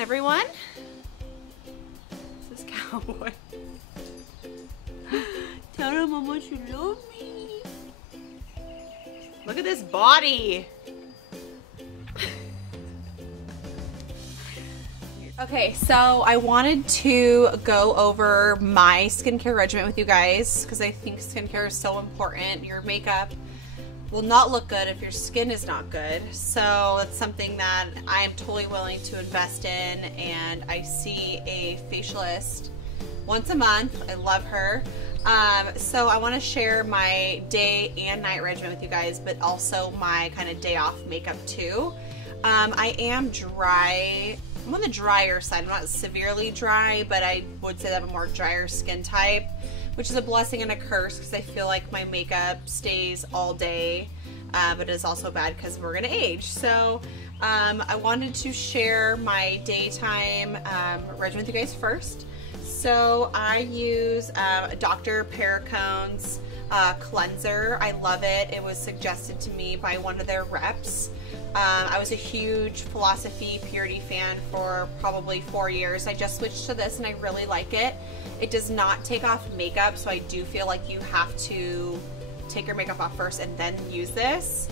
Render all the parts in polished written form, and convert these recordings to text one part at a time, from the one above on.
everyone. This is Cowboy. Tell him how much you love me. Look at this body. Okay, so I wanted to go over my skincare regimen with you guys because I think skincare is so important. Your makeup will not look good if your skin is not good. So it's something that I am totally willing to invest in, and I see a facialist once a month. I love her. So I want to share my day and night regimen with you guys, but also my kind of day off makeup too. I am dry. I'm on the drier side. I'm not severely dry, but I would say that I have a more drier skin type, which is a blessing and a curse because I feel like my makeup stays all day, but it is also bad because we're gonna age. So I wanted to share my daytime regimen with you guys first. So I use Dr. Pericone's cleanser. I love it. It was suggested to me by one of their reps. I was a huge Philosophy Purity fan for probably 4 years. I just switched to this and I really like it. It does not take off makeup, so I do feel like you have to take your makeup off first and then use this.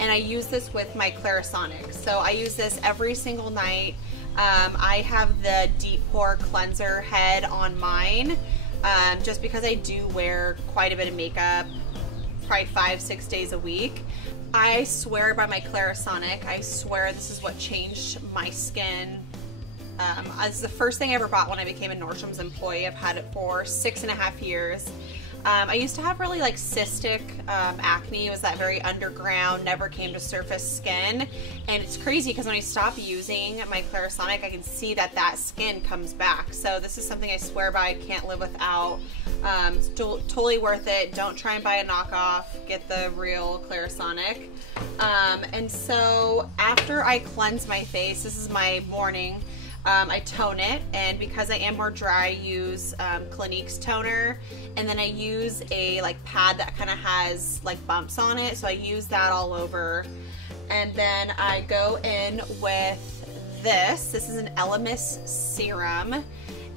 And I use this with my Clarisonic. So I use this every single night. I have the Deep Pore Cleanser head on mine, just because I do wear quite a bit of makeup, probably 5-6 days a week. I swear by my Clarisonic. I swear this is what changed my skin. It's the first thing I ever bought when I became a Nordstrom's employee. I've had it for 6.5 years. I used to have really like cystic acne. It was that very underground, never came to surface skin. And it's crazy because when I stop using my Clarisonic, I can see that that skin comes back. So this is something I swear by, I can't live without. It's totally worth it. Don't try and buy a knockoff. Get the real Clarisonic. And so after I cleanse my face, this is my morning, I tone it, and because I am more dry, I use Clinique's toner, and then I use a like pad that kind of has like bumps on it, so I use that all over. And then I go in with this. This is an Elemis serum,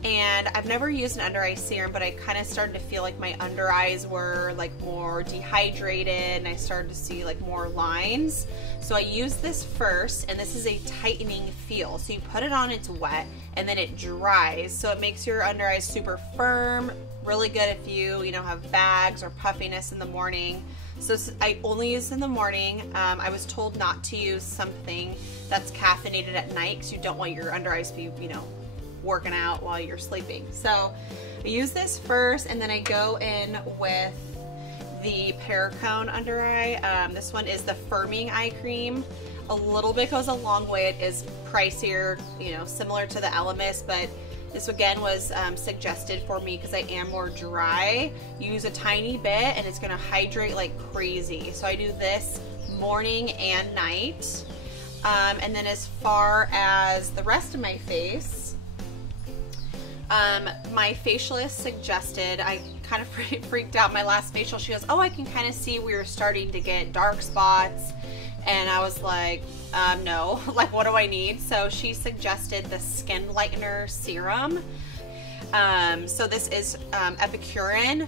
and I've never used an under eye serum, but I kind of started to feel like my under eyes were like more dehydrated, and I started to see like more lines. So I use this first, and this is a tightening feel. So you put it on, it's wet, and then it dries. So it makes your under eyes super firm, really good if you know, have bags or puffiness in the morning. So I only use in the morning. I was told not to use something that's caffeinated at night because you don't want your under eyes to be, you know, working out while you're sleeping. So I use this first, and then I go in with the Pericone under eye. This one is the firming eye cream. A little bit goes a long way. It is pricier, you know, similar to the Elemis, but this again was suggested for me because I am more dry. Use a tiny bit and it's gonna hydrate like crazy. So I do this morning and night. And then as far as the rest of my face, my facialist suggested, I kind of freaked out my last facial. She goes, oh, I can kind of see we were starting to get dark spots. And I was like, no, like what do I need? So she suggested the Skin Lightener Serum. So this is Epicurean.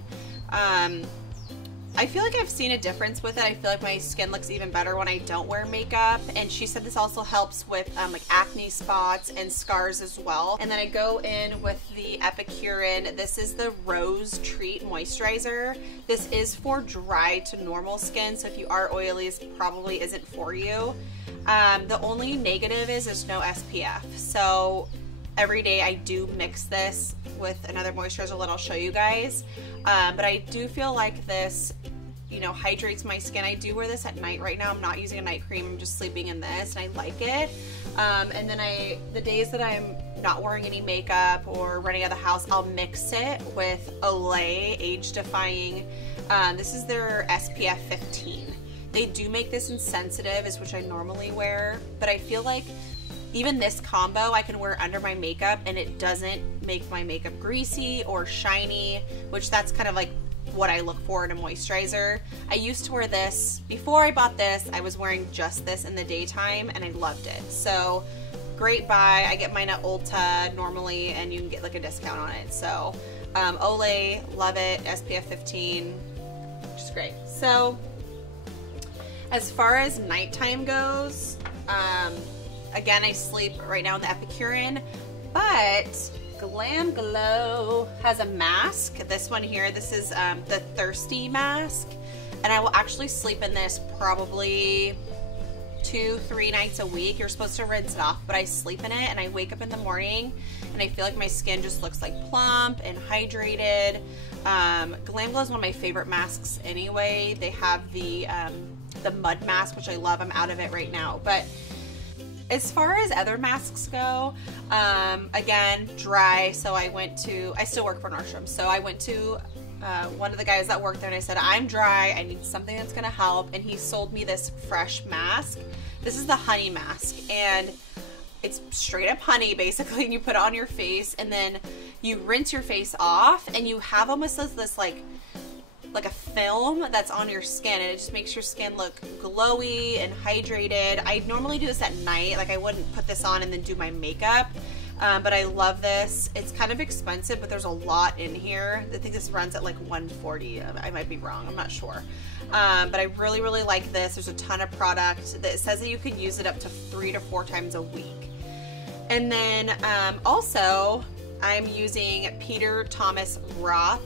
I feel like I've seen a difference with it. I feel like my skin looks even better when I don't wear makeup. And she said this also helps with like acne spots and scars as well. And then I go in with the Epicurean. This is the Rose Treat Moisturizer. This is for dry to normal skin. So if you are oily, this probably isn't for you. The only negative is there's no SPF. So every day I do mix this with another moisturizer that I'll show you guys. But I do feel like this, you know, hydrates my skin. I do wear this at night right now. I'm not using a night cream. I'm just sleeping in this and I like it. And then the days that I'm not wearing any makeup or running out of the house, I'll mix it with Olay Age Defying. This is their SPF 15. They do make this in Sensitive, is which I normally wear, but I feel like even this combo I can wear under my makeup and it doesn't make my makeup greasy or shiny, which that's kind of like what I look for in a moisturizer. I used to wear this, before I bought this, I was wearing just this in the daytime and I loved it. So great buy. I get mine at Ulta normally, and you can get like a discount on it. So Olay, love it. SPF 15, which is great. So as far as nighttime goes, again, I sleep right now in the Epicurean, but Glam Glow has a mask. This one here, this is the Thirsty mask, and I will actually sleep in this probably 2-3 nights a week. You're supposed to rinse it off, but I sleep in it and I wake up in the morning and I feel like my skin just looks like plump and hydrated. Glam Glow is one of my favorite masks anyway. They have the mud mask, which I love. I'm out of it right now, but as far as other masks go, again, dry. So I still work for Nordstrom. So I went to one of the guys that worked there and I said, I'm dry, I need something that's gonna help. And he sold me this fresh mask. This is the honey mask, and it's straight up honey basically, and you put it on your face and then you rinse your face off and you have almost this like a film that's on your skin, and it just makes your skin look glowy and hydrated. I normally do this at night, like I wouldn't put this on and then do my makeup, but I love this. It's kind of expensive, but there's a lot in here. I think this runs at like $140. I might be wrong, I'm not sure, but I really like this. There's a ton of product that says that you could use it up to 3 to 4 times a week. And then also I'm using Peter Thomas Roth.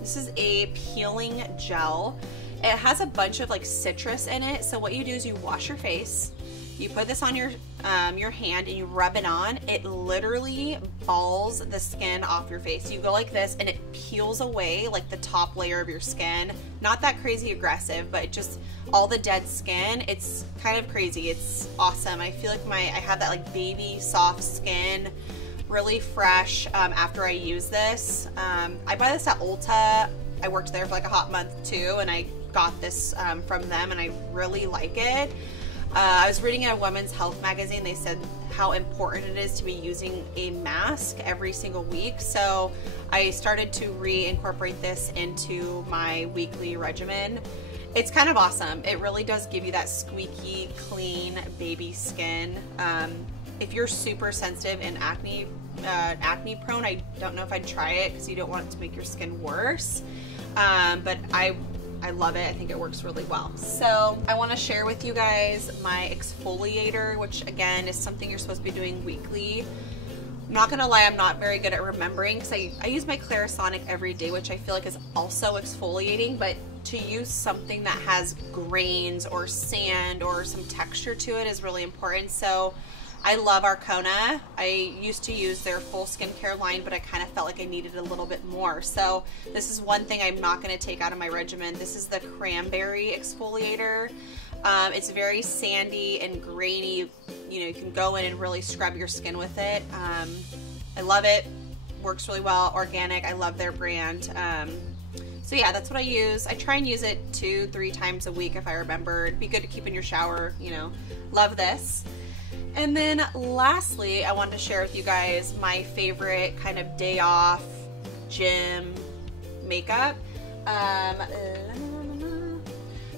This is a peeling gel. It has a bunch of like citrus in it. So what you do is you wash your face, you put this on your hand and you rub it on. It literally balls the skin off your face. You go like this and it peels away like the top layer of your skin. Not that crazy aggressive, but it just all the dead skin. It's kind of crazy. It's awesome. I feel like I have that like baby soft skin, really fresh after I use this. I buy this at Ulta. I worked there for like a hot month too, and I got this from them and I really like it. I was reading in a women's health magazine, they said how important it is to be using a mask every single week. So I started to reincorporate this into my weekly regimen. It's kind of awesome. It really does give you that squeaky, clean baby skin. If you're super sensitive and acne prone, I don't know if I'd try it because you don't want it to make your skin worse. But I love it. I think it works really well. So I want to share with you guys my exfoliator, which again is something you're supposed to be doing weekly. I'm not gonna lie, I'm not very good at remembering because I use my Clarisonic every day, which I feel like is also exfoliating, but to use something that has grains or sand or some texture to it is really important. So I love Arcona. I used to use their full skincare line, but I kind of felt like I needed a little bit more. So this is one thing I'm not going to take out of my regimen. This is the cranberry exfoliator. It's very sandy and grainy. You know, you can go in and really scrub your skin with it. I love it. Works really well. Organic. I love their brand. So yeah, that's what I use. I try and use it 2-3 times a week if I remember. It'd be good to keep in your shower, you know. Love this. And then lastly, I wanted to share with you guys my favorite kind of day off gym makeup.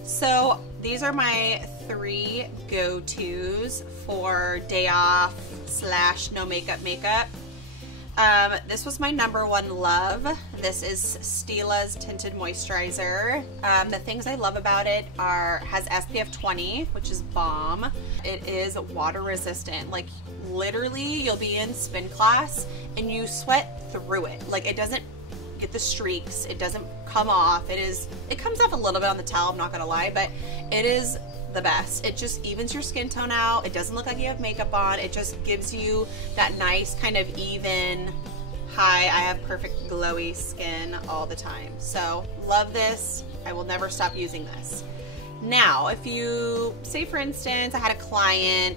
So these are my 3 go-tos for day off / no makeup. This was my #1 love. This is Stila's Tinted Moisturizer. The things I love about it has SPF 20, which is bomb. It is water resistant. Like literally you'll be in spin class and you sweat through it. Like it doesn't get the streaks. It doesn't come off. It comes off a little bit on the towel, I'm not gonna lie, but it is the best. It just evens your skin tone out. It doesn't look like you have makeup on. It just gives you that nice kind of even, hi, I have perfect glowy skin all the time. So love this. I will never stop using this. Now, if you say for instance, I had a client,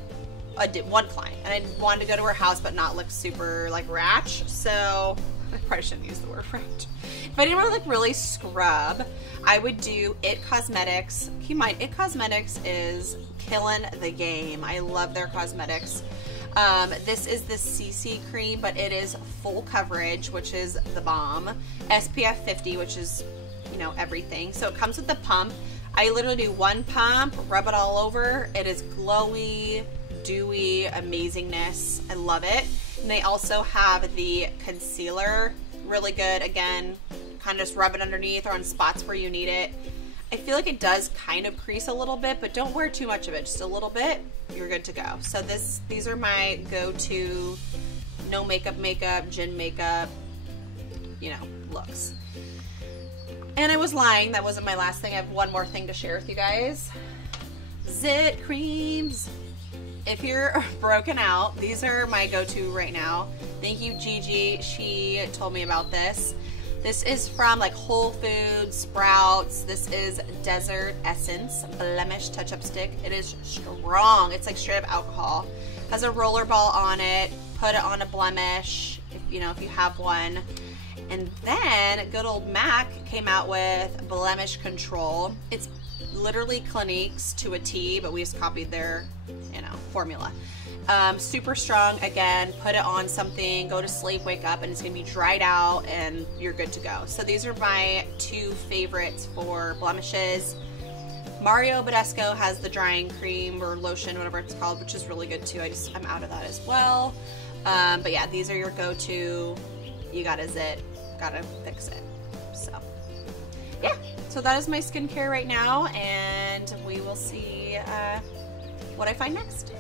one client, and I wanted to go to her house but not look super like ratch, so I probably shouldn't use the word ratch. If I didn't want to like really scrub, I would do It Cosmetics. Keep in mind, It Cosmetics is killing the game. I love their cosmetics. This is the CC cream, but it is full coverage, which is the bomb. SPF 50, which is, you know, everything. So it comes with the pump. I literally do 1 pump, rub it all over. It is glowy, dewy amazingness. I love it. And they also have the concealer, really good. Again, kind of just rub it underneath or on spots where you need it. I feel like it does kind of crease a little bit, but don't wear too much of it, just a little bit, you're good to go. So these are my go-to no makeup, gin makeup, you know, looks. And I was lying, that wasn't my last thing. I have one more thing to share with you guys. Zit creams. If you're broken out, these are my go-to right now. Thank you, Gigi. She told me about this. This is from like Whole Foods, Sprouts. This is Desert Essence Blemish Touch-Up Stick. It is strong. It's like straight up alcohol. Has a roller ball on it. Put it on a blemish, if you have one. And then good old MAC came out with Blemish Control. It's literally Clinique's to a T, but we just copied their, formula. Super strong. Again, put it on something, go to sleep, wake up, and it's gonna be dried out and you're good to go. So these are my two favorites for blemishes. Mario Badescu has the drying cream or lotion, whatever it's called, which is really good too. I'm out of that as well. But yeah, these are your go-to. You gotta zit, gotta fix it. So yeah, so that is my skincare right now, and we will see what I find next.